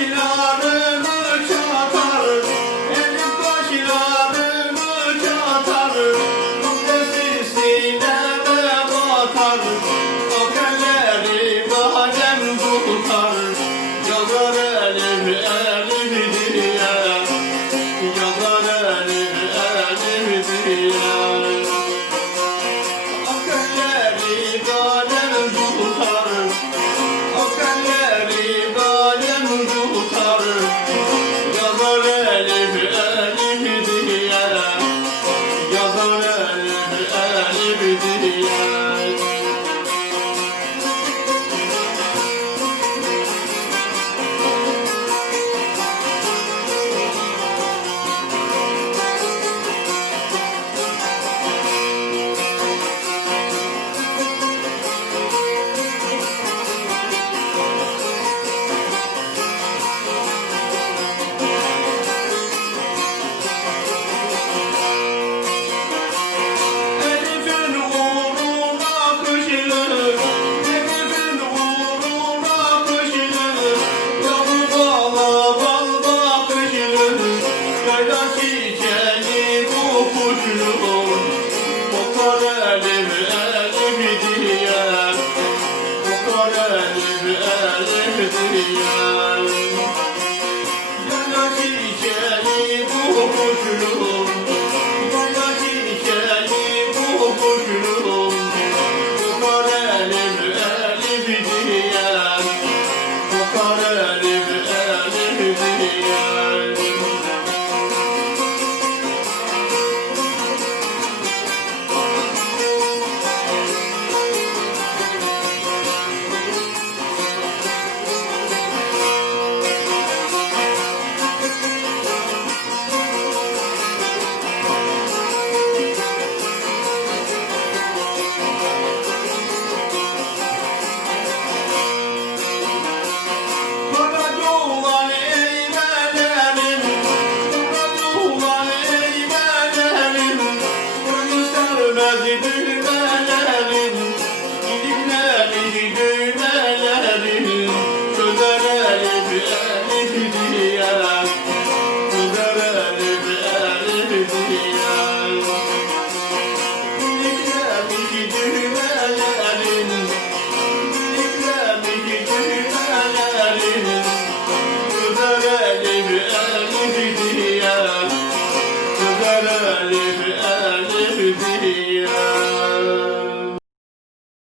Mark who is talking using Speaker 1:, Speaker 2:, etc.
Speaker 1: kaşlarını kokuşulur Kokar Elif Elif